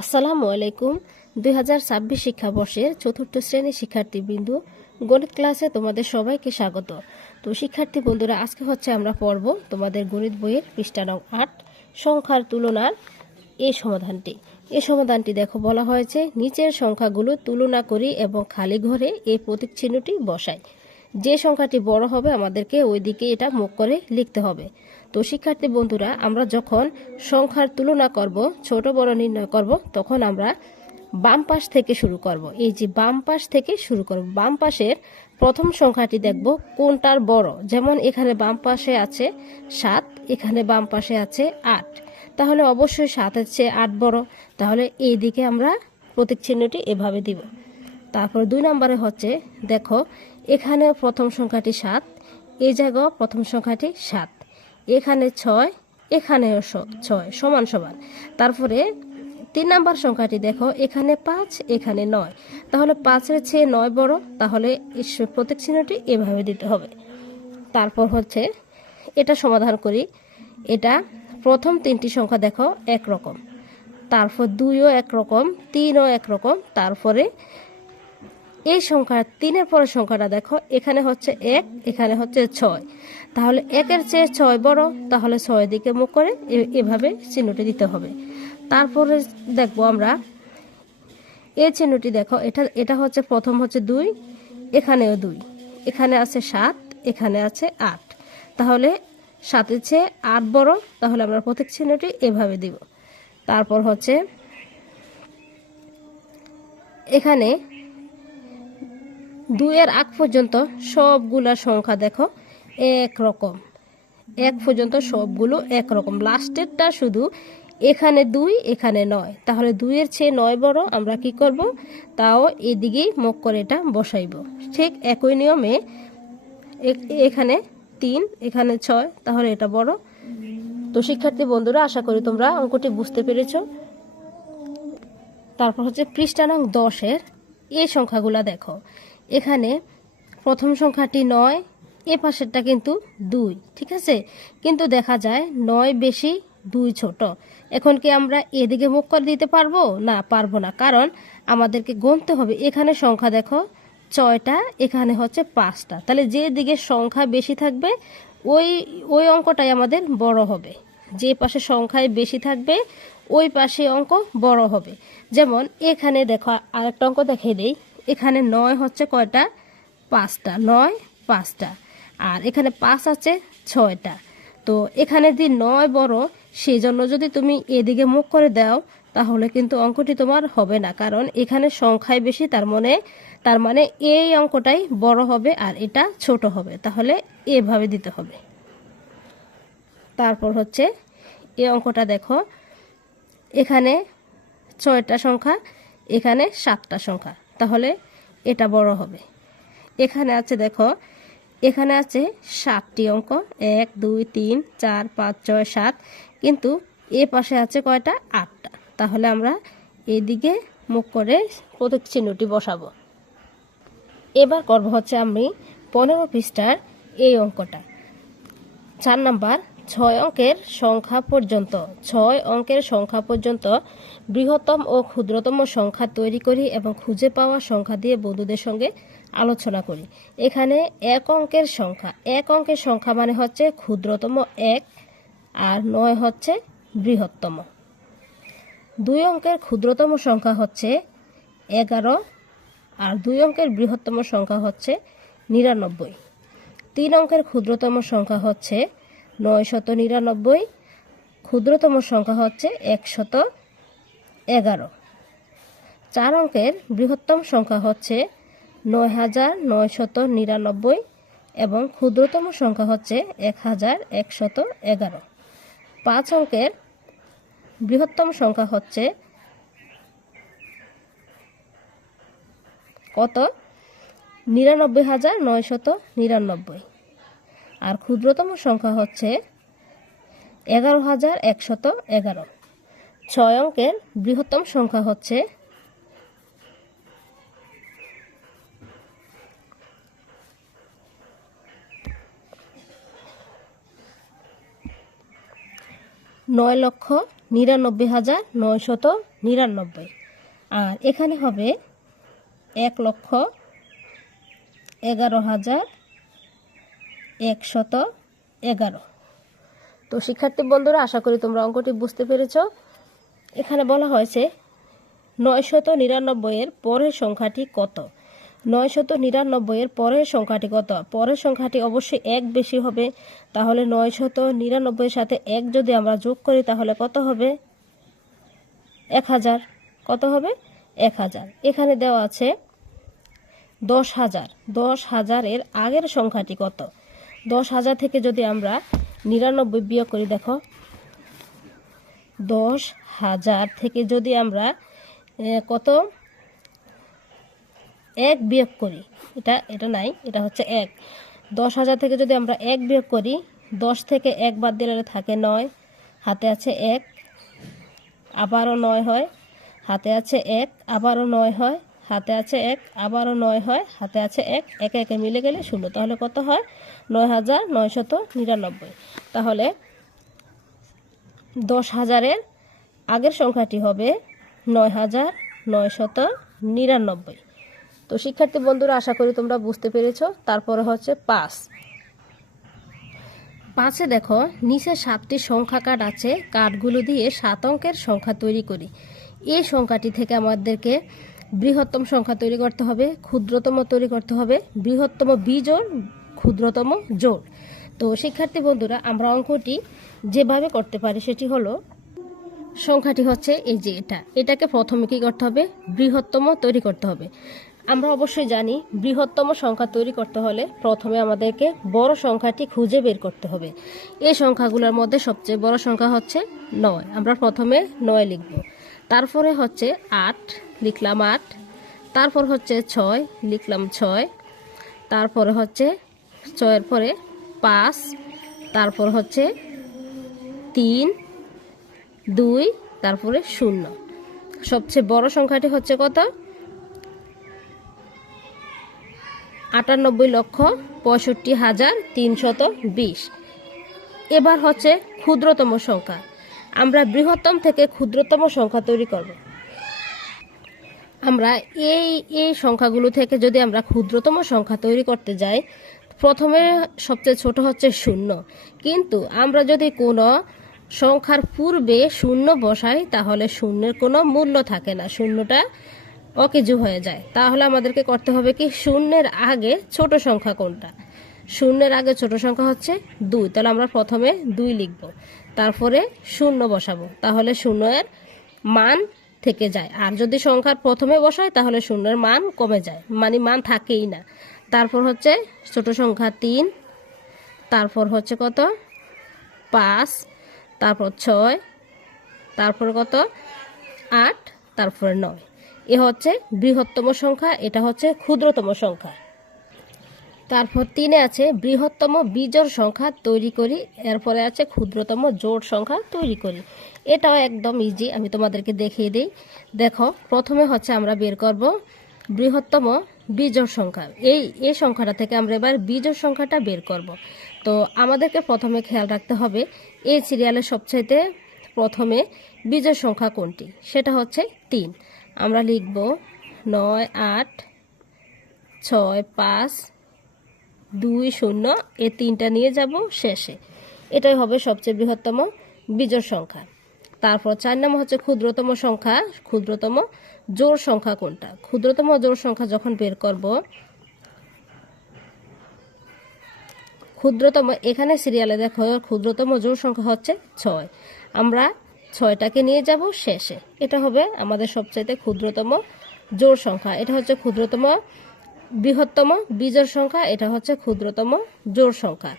আসসালামু আলাইকুম। 2026 শিক্ষাবর্ষের চতুর্থ শ্রেণীর শিক্ষার্থীবৃন্দ, গণিত ক্লাসে তোমাদের সবাইকে স্বাগত। তো শিক্ষার্থী বন্ধুরা, আজকে আমরা পড়ব তোমাদের গণিত বইয়ের পৃষ্ঠা নং 8 সংখ্যার তুলনার এই সমাধানটি দেখো, বলা হয়েছে নিচের সংখ্যাগুলো তুলনা করি এবং খালি ঘরে এই প্রতীক চিহ্নটি বসাই। যে সংখ্যাটি বড় হবে আমাদেরকে ওই দিকে এটা মুখ করে লিখতে হবে। তো শিক্ষার্থী বন্ধুরা, আমরা যখন সংখ্যার তুলনা করব, ছোট বড় নির্ণয় করব, তখন আমরা বাম পাশ থেকে শুরু করব। এই যে বাম পাশ থেকে শুরু করব, বাম পাশের প্রথম সংখ্যাটি দেখব কোনটার বড়। যেমন এখানে বাম পাশে আছে 7, এখানে বাম পাশে আছে 8, তাহলে অবশ্যই 7-এর চেয়ে 8 বড়। তাহলে এই দিকে আমরা প্রতীক চিহ্নটি এভাবে দিব। তারপর 2 নম্বরে দেখো এখানে প্রথম সংখ্যাটি 7, এই জায়গাও প্রথম সংখ্যাটি 7, এখানে 6, এখানেও 6, সমান সমান। তারপরে 3 নম্বর সংখ্যাটি দেখো, এখানে 5, এখানে 9, তাহলে 5-এর চেয়ে 9 বড়। তাহলে প্রতীক চিহ্নটি এভাবে দিতে হবে। তারপর এটা সমাধান করি। এটা প্রথম 3টি সংখ্যা দেখো একরকম, তারপর 2ও একরকম, 3ও একরকম। তারপরে এই সংখ্যা 3-এর পরের সংখ্যাটা দেখো, এখানে 1, এখানে 6, তাহলে 1-এর চেয়ে 6 বড়। তাহলে 6 দিকে মুখ করে এভাবে চিহ্নটি দিতে হবে। তারপরে দেখবো আমরা এই চিহ্নটি দেখো, এটা প্রথম 2, এখানেও 2, এখানে আছে 7, এখানে আছে 8, তাহলে 7-এর চেয়ে 8 বড়। তাহলে আমরা প্রতীক চিহ্নটি এভাবে দিব। তারপর এখানে 2-এর আগ পর্যন্ত সবগুলা সংখ্যা দেখো একরকম, 1 পর্যন্ত সবগুলো একরকম। লাস্টেরটা শুধু এখানে 2, এখানে 9, তাহলে 2-এর চেয়ে 9 বড়। আমরা কি করব, তাও এদিকেই মুখ করে এটা বসাইব। ঠিক একই নিয়মে এখানে 3, এখানে 6, তাহলে এটা বড়। তো শিক্ষার্থী বন্ধুরা, আশা করি তোমরা অঙ্কটি বুঝতে পেরেছো। তারপর পৃষ্ঠা নং 10-এর এই সংখ্যাগুলা দেখো। এখানে প্রথম সংখ্যাটি 9, এ পাশেরটা কিন্তু 2, ঠিক আছে, কিন্তু দেখা যায় 9 বেশি 2 ছোট। এখন কি আমরা এদিকে মুখ করে দিতে পারবো? না, পারবো না, কারণ আমাদেরকে গুনতে হবে। এখানে সংখ্যা দেখো 6টা, এখানে 5টা, তাহলে যে দিকে সংখ্যা বেশি থাকবে ওই অঙ্কটাই আমাদের বড় হবে। যে পাশে সংখ্যায় বেশি থাকবে ওই পাশে অঙ্ক বড় হবে। যেমন এখানে দেখো আরেকটা অঙ্ক দেখিয়ে দেই। এখানে 9 কয়টা? 5টা, 9 5টা, আর এখানে 5 আছে 6টা। তো এখানে যদি 9 বড়, সেই জন্য যদি তুমি এদিকে মুখ করে দাও, তাহলে কিন্তু অঙ্কটি তোমার হবে না, কারণ এখানে সংখ্যায় বেশি, তার মানে এই অঙ্কটাই বড় হবে আর এটা ছোট হবে। তাহলে এভাবে দিতে হবে। তারপর এই অঙ্কটা দেখো, এখানে 6টা সংখ্যা, এখানে 7টা সংখ্যা, তাহলে এটা বড় হবে। এখানে দেখো, এখানে আছে 7টি অঙ্ক, 1 2 3 4 5 6 7, কিন্তু এ পাশে আছে কয়টা? 8টা। তাহলে আমরা এদিকে মুখ করে প্রতীক চিহ্নটি বসাবো। এবার করব আমি 15 পৃষ্ঠার এই অঙ্কটা। 4 নাম্বার, 6 অঙ্কের সংখ্যা পর্যন্ত বৃহত্তম ও ক্ষুদ্রতম সংখ্যা তৈরি করি এবং খুঁজে পাওয়া সংখ্যা দিয়ে বন্ধুদের সঙ্গে আলোচনা করি। এখানে এক অঙ্কের সংখ্যা মানে ক্ষুদ্রতম 1, আর 9 বৃহত্তম। 2 অঙ্কের ক্ষুদ্রতম সংখ্যা 11, আর 2 অঙ্কের বৃহত্তম সংখ্যা 99। 3 অঙ্কের ক্ষুদ্রতম সংখ্যা 999, ক্ষুদ্রতম সংখ্যা 111। 4 অঙ্কের বৃহত্তম সংখ্যা 9999 এবং ক্ষুদ্রতম সংখ্যা 1111। 5 অঙ্কের বৃহত্তম সংখ্যা কত? 99999, আর ক্ষুদ্রতম সংখ্যা 11111। 6 অঙ্কের বৃহত্তম সংখ্যা 9,99,999। আর এখানে হবে 1,11,111। তো শিক্ষার্থী বন্ধুরা, আশা করি তোমরা অঙ্কটি বুঝতে পেরেছ। এখানে বলা হয়েছে 999 এর পরের সংখ্যাটি কত। 999 এর পরের সংখ্যাটি কত? পরের সংখ্যাটি অবশ্যই 1 বেশি হবে, তাহলে 999 এর সাথে 1 যদি আমরা যোগ করি তাহলে কত হবে? 1000। কত হবে? 1000। এখানে দেওয়া আছে 10,000। 10,000 এর আগের সংখ্যাটি কত? 10,000 থেকে যদি আমরা 99 বিয়োগ করি, দেখো 10,000 থেকে যদি আমরা কত 1 বিয়োগ করি, এটা নাই, এটা হচ্ছে 1। 10,000 থেকে যদি আমরা 1 বিয়োগ করি, 10 থেকে 1 বাদ দিলে থাকে 9, হাতে আছে 1, আবারও 9 হয়, হাতে আছে 1, আবারও 9 হয়, হাতে আছে 1, আবারও 9 হয়, হাতে আছে 1, একে একে মিলে গেলে 0। তাহলে কত হয়? 9,999। তাহলে 10,000 এর আগের সংখ্যাটি হবে 9,999। তো শিক্ষার্থী বন্ধুরা, আশা করি তোমরা বুঝতে পেরেছ। তারপরে হচ্ছে 5। 5-এ দেখো নিচে 7টি সংখ্যা কার্ড আছে, কার্ডগুলো দিয়ে 7 অঙ্কের সংখ্যা তৈরি করি। এই সংখ্যাটি থেকে আমাদেরকে বৃহত্তম সংখ্যা তৈরি করতে হবে, ক্ষুদ্রতম তৈরি করতে হবে, বৃহত্তম বিজোড়, ক্ষুদ্রতম জোড়। তো শিক্ষার্থী বন্ধুরা, আমরা অঙ্কটি যেভাবে করতে পারি সেটি হলো, সংখ্যাটি হচ্ছে এই যে এটাকে প্রথমে কী করতে হবে? বৃহত্তম তৈরি করতে হবে। আমরা অবশ্যই জানি বৃহত্তম সংখ্যা তৈরি করতে হলে প্রথমে আমাদেরকে বড় সংখ্যাটি খুঁজে বের করতে হবে। এই সংখ্যাগুলোর মধ্যে সবচেয়ে বড় সংখ্যা হচ্ছে 9। আমরা প্রথমে 9 লিখব। তারপরে হচ্ছে 8, লিখলাম 8। তারপর হচ্ছে 6, লিখলাম 6। তারপরে হচ্ছে 6-এর পরে 5, তারপর হচ্ছে 3, 2, তারপরে 0। সবচেয়ে বড় সংখ্যাটি হচ্ছে কত? 98,65,320। এবার হচ্ছে ক্ষুদ্রতম সংখ্যা। আমরা বৃহত্তম থেকে ক্ষুদ্রতম সংখ্যা তৈরি করব। আমরা এই সংখ্যাগুলো থেকে যদি আমরা ক্ষুদ্রতম সংখ্যা তৈরি করতে যাই, প্রথমে সবচেয়ে ছোট হচ্ছে 0। কিন্তু আমরা যদি কোনো সংখ্যার পূর্বে 0 বসাই তাহলে 0-এর কোনো মূল্য থাকে না, 0টা অকেজো হয়ে যায়। তাহলে আমাদেরকে করতে হবে কি, 0-এর আগে ছোট সংখ্যা কোনটা? 0-এর আগে ছোট সংখ্যা হচ্ছে 2। তাহলে আমরা প্রথমে 2 লিখব, তারপরে 0 বসাবো, তাহলে 0-এর মান থেকে যায়। আর যদি সংখ্যার প্রথমে বসাই তাহলে 0-এর মান কমে যায়, মানে মান থাকেই না। তারপর হচ্ছে ছোট সংখ্যা 3, তারপর হচ্ছে কত 5, তারপর 6, তারপর কত 8, তারপরে 9। এ হচ্ছে বৃহত্তম সংখ্যা, এটা হচ্ছে ক্ষুদ্রতম সংখ্যা। তারপর 3-এ আছে বৃহত্তম বিজোড় সংখ্যা তৈরি করি, এরপরে আছে ক্ষুদ্রতম জোড় সংখ্যা তৈরি করি। এটাও একদম ইজি, আমি তোমাদেরকে দেখিয়ে দিই। দেখো প্রথমে হচ্ছে আমরা বের করব বৃহত্তম বিজোড় সংখ্যা। এই সংখ্যাটা থেকে আমরা এবার বিজোড় সংখ্যাটা বের করব। তো আমাদেরকে প্রথমে খেয়াল রাখতে হবে এই সিরিয়ালের সবচাইতে প্রথমে বিজোড় সংখ্যা কোনটি, সেটা হচ্ছে 3। আমরা লিখব 9, 8, 6, 5, 2, 0। এই 3টা নিয়ে যাব শেষে, এটাই হবে সবচেয়ে বৃহত্তম বিজোড় সংখ্যা। তারপর 4 নম্বর হচ্ছে ক্ষুদ্রতম সংখ্যা, ক্ষুদ্রতম জোড় সংখ্যা কোনটা। ক্ষুদ্রতম জোড় সংখ্যা যখন বের করব, ক্ষুদ্রতম এখানে সিরিয়ালে দেখো ক্ষুদ্রতম জোড় সংখ্যা হচ্ছে 6। আমরা 6টাকে নিয়ে যাব শেষে, এটা হবে আমাদের সবচাইতে ক্ষুদ্রতম জোড় সংখ্যা। এটা হচ্ছে ক্ষুদ্রতম বৃহত্তম বিজোড় সংখ্যা, এটা হচ্ছে ক্ষুদ্রতম জোড় সংখ্যা।